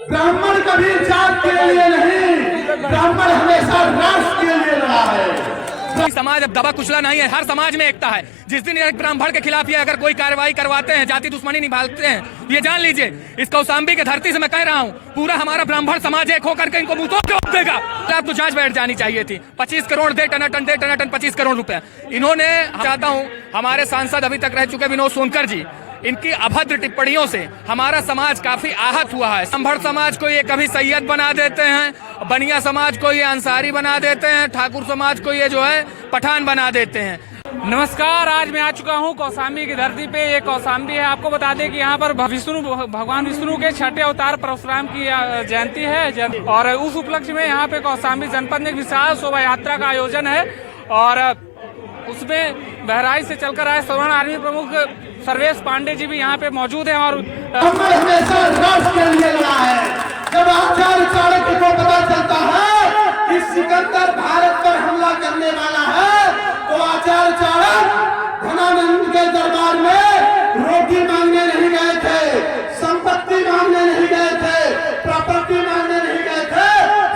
ब्राह्मण कभी जात के लिए नहीं, ब्राह्मण हमेशा राष्ट्र के लिए लड़ा है। समाज अब दबा कुचला नहीं है, हर समाज में एकता है। जिस दिन एक ब्राह्मण के खिलाफ ये अगर कोई कार्रवाई करवाते हैं, जाति दुश्मनी निभाते हैं, ये जान लीजिए इस कौशाम्बी के धरती से मैं कह रहा हूँ, पूरा हमारा ब्राह्मण समाज एक होकर के इनको मुंह तोड़ जवाब देगा। आप तो जांच बैठ जानी चाहिए थी। 25 करोड़ दे टनाटन 25 करोड़ रुपए इन्होंने। चाहता हूँ हमारे सांसद अभी तक रह चुके विनोद सोनकर जी, इनकी अभद्र टिप्पणियों से हमारा समाज काफी आहत हुआ है। ब्राह्मण समाज को ये कभी सैयद बना देते हैं, बनिया समाज को ये अंसारी बना देते हैं, ठाकुर समाज को ये जो है पठान बना देते हैं। नमस्कार, आज मैं आ चुका हूँ कौशाम्बी की धरती पे। ये कौशाम्बी है। आपको बता दें कि यहाँ पर भगवान विष्णु के छठे अवतार परशुराम की जयंती है और उस उपलक्ष्य में यहाँ पे कौशाम्बी जनपद में विशाल शोभा यात्रा का आयोजन है और उसमें बहराइच से चलकर आए श्रवण आर्मी प्रमुख सर्वेश पांडे जी भी यहाँ पे मौजूद हैं। और हमेशा राष्ट्र के लिए लड़ा है। जब आचार्य चाणक्य को पता चलता है कि सिकंदर भारत पर हमला करने वाला है, तो आचार्य चाणक्य धनानंद के दरबार में रोटी मांगने नहीं गए थे, संपत्ति मांगने नहीं गए थे, प्रॉपर्टी मांगने नहीं गए थे,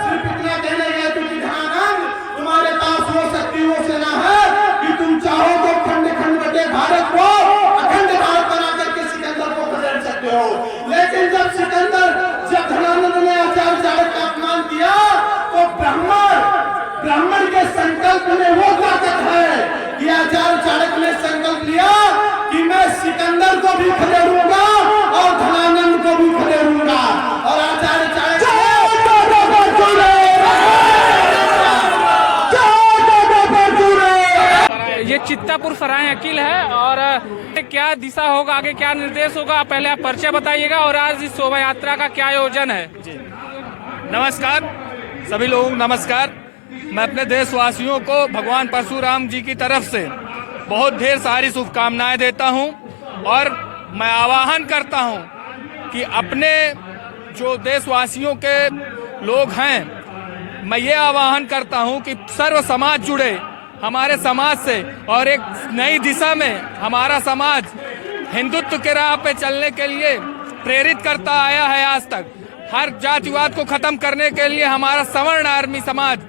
सिर्फ इतना कहने गए थे कि धनानंद तुम्हारे पास वो शक्ति वो सेना है कि तुम चाहो तो खंड खंड बटे भारत को अखंड भारत बना करके सिकंदर को खदेड़ सकते हो। लेकिन जब धनानंद ने आचार्य चाणक्य का अपमान किया, तो ब्राह्मण के संकल्प में वो ताकत है कि आचार्य चाणक्य ने संकल्प लिया कि मैं सिकंदर को भी खदेड़ूंगा और धनानंद को भी खदेड़ूंगा। और आचार्य चाणक्य ये चित्तापुर सराय अकील है और क्या दिशा होगा, आगे क्या निर्देश होगा, पहले आप परिचय बताइएगा और आज इस शोभा यात्रा का क्या आयोजन है। नमस्कार सभी लोगों, नमस्कार। मैं अपने देशवासियों को भगवान परशुराम जी की तरफ से बहुत ढेर सारी शुभकामनाएं देता हूं और मैं आह्वान करता हूं कि अपने जो देशवासियों के लोग हैं, मैं ये आह्वान करता हूं कि सर्व समाज जुड़े हमारे समाज से और एक नई दिशा में हमारा समाज हिंदुत्व के राह पे चलने के लिए प्रेरित करता आया है। आज तक हर जातिवाद को खत्म करने के लिए हमारा सवर्ण आर्मी समाज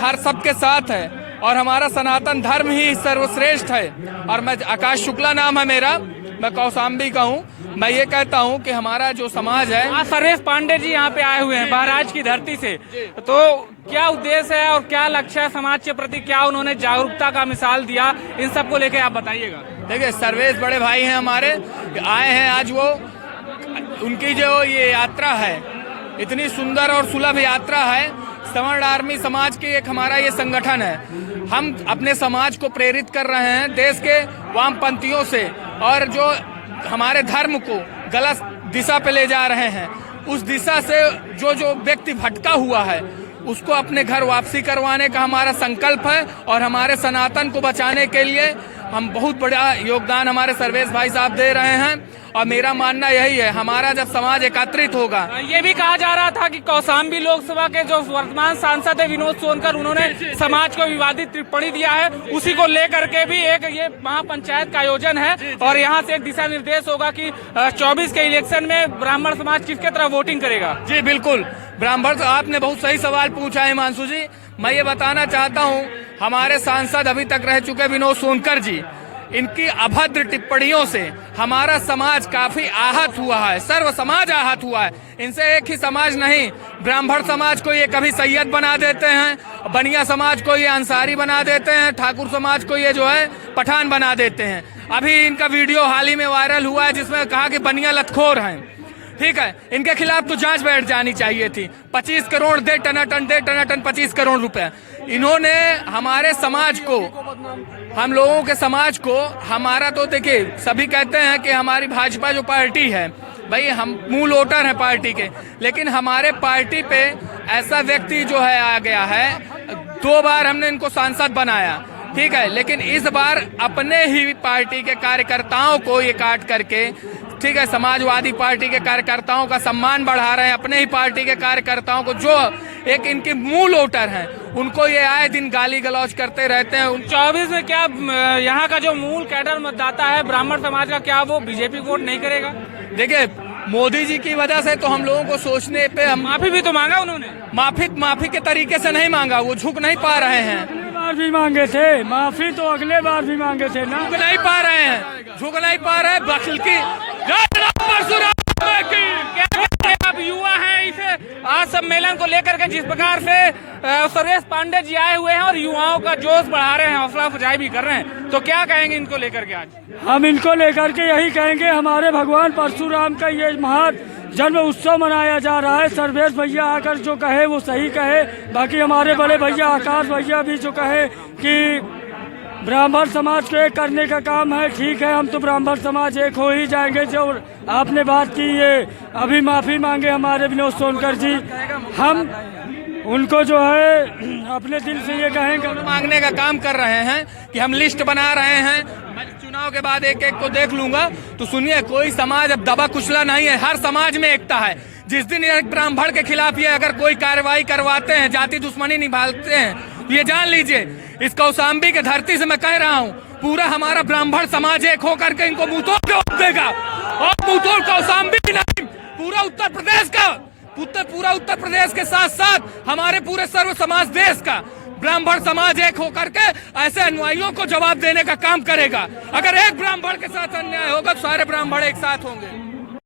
हर सबके साथ है और हमारा सनातन धर्म ही सर्वश्रेष्ठ है। और मैं आकाश शुक्ला नाम है मेरा, मैं कौशाम्बी का हूँ। मैं ये कहता हूँ कि हमारा जो समाज है। सर्वेश पांडे जी यहाँ पे आए हुए हैं बहराइच की धरती से, तो क्या उद्देश्य है और क्या लक्ष्य है समाज के प्रति, क्या उन्होंने जागरूकता का मिसाल दिया, इन सबको लेके आप बताइएगा। देखिए, सर्वेश बड़े भाई हैं हमारे, आए हैं आज। वो उनकी जो ये यात्रा है, इतनी सुंदर और सुलभ यात्रा है। सवर्ण आर्मी समाज की एक हमारा ये संगठन है। हम अपने समाज को प्रेरित कर रहे हैं देश के वामपंथियों से, और जो हमारे धर्म को गलत दिशा पे ले जा रहे हैं, उस दिशा से जो व्यक्ति भटका हुआ है उसको अपने घर वापसी करवाने का हमारा संकल्प है। और हमारे सनातन को बचाने के लिए हम बहुत बड़ा योगदान हमारे सर्वेश भाई साहब दे रहे हैं। और मेरा मानना यही है, हमारा जब समाज एकत्रित होगा। ये भी कहा जा रहा था कि कौशाम्बी लोकसभा के जो वर्तमान सांसद है विनोद सोनकर, उन्होंने समाज को विवादित टिप्पणी दिया है, उसी को लेकर के भी एक ये महापंचायत का आयोजन है और यहाँ से एक दिशा निर्देश होगा कि 24 के इलेक्शन में ब्राह्मण समाज किसके तरफ वोटिंग करेगा। जी बिल्कुल, ब्राह्मण, आपने बहुत सही सवाल पूछा है हिमांशु जी। मैं ये बताना चाहता हूँ, हमारे सांसद अभी तक रह चुके विनोद सोनकर जी, इनकी अभद्र टिप्पणियों से हमारा समाज काफी आहत हुआ है, सर्व समाज आहत हुआ है। इनसे एक ही समाज नहीं, ब्राह्मण समाज को ये कभी सैयद बना देते हैं, बनिया समाज को ये अंसारी बना देते हैं, ठाकुर समाज को ये जो है पठान बना देते हैं। अभी इनका वीडियो हाल ही में वायरल हुआ है जिसमें कहा कि बनिया लतखोर हैं। ठीक है, इनके खिलाफ तो जांच बैठ जानी चाहिए थी। 25 करोड़ दे टनाटन 25 करोड़ रुपए इन्होंने हमारे समाज को, हम लोगों के समाज को, हमारा तो देखिए सभी कहते हैं कि हमारी भाजपा जो पार्टी है, भाई हम मूल वोटर हैं पार्टी के, लेकिन हमारे पार्टी पे ऐसा व्यक्ति जो है आ गया है। 2 बार हमने इनको सांसद बनाया, ठीक है, लेकिन इस बार अपने ही पार्टी के कार्यकर्ताओं को ये काट करके, ठीक है, समाजवादी पार्टी के कार्यकर्ताओं का सम्मान बढ़ा रहे हैं। अपने ही पार्टी के कार्यकर्ताओं को, जो एक इनके मूल वोटर हैं, उनको ये आए दिन गाली गलौज करते रहते हैं। 24 में क्या यहाँ का जो मूल कैडर मतदाता है ब्राह्मण समाज का, क्या वो बीजेपी वोट नहीं करेगा? देखिए, मोदी जी की वजह से तो हम लोगों को सोचने पे हम माफी भी तो मांगा उन्होंने। माफी के तरीके से नहीं मांगा, वो झुक नहीं पा रहे हैं। अगली बार भी मांगे थे माफी, तो अगले बार भी मांगे थे ना। झुक नहीं पा रहे हैं, झुक नहीं पा रहे हैं। बखिल की क्या कहते हैं, आप युवा हैं, इसे आज सम्मेलन को लेकर के जिस प्रकार से सुरेश पांडे जी आए हुए हैं और युवाओं का जोश बढ़ा रहे हैं, हौसला अफजाई भी कर रहे हैं, तो क्या कहेंगे इनको लेकर के? आज हम इनको लेकर के यही कहेंगे, हमारे भगवान परशुराम का ये महान जन्म उत्सव मनाया जा रहा है। सर्वेश भैया आकर जो कहे वो सही कहे, बाकी हमारे बड़े भैया आकाश भैया भी जो कहे कि ब्राह्मण समाज को एक करने का काम है, ठीक है, हम तो ब्राह्मण समाज एक हो ही जाएंगे। जो आपने बात की, ये अभी माफी मांगे हमारे विनोद सोनकर जी, हम उनको जो है अपने दिल से ये कहेंगे, मांगने का काम कर रहे हैं कि हम लिस्ट बना रहे हैं। मैं चुनाव के बाद एक एक को देख लूंगा। तो सुनिए, कोई समाज अब दबा कुचला नहीं है, हर समाज में एकता है। जिस दिन एक ब्राह्मण के खिलाफ ये अगर कोई कार्रवाई करवाते हैं, जाति दुश्मनी निभाते हैं, ये जान लीजिए, इस कौशाम्बी के धरती से मैं कह रहा हूँ, पूरा हमारा ब्राह्मण समाज एक होकर के इनको मुंहतोड़ जवाब देगा। और मुंहतोड़ कौशाम्बी नहीं, पूरा उत्तर प्रदेश का, पूरा उत्तर प्रदेश के साथ साथ हमारे पूरे सर्व समाज देश का ब्राह्मण समाज एक होकर के ऐसे अनुयायियों को जवाब देने का काम करेगा। अगर एक ब्राह्मण के साथ अन्याय होगा तो सारे ब्राह्मण एक साथ होंगे।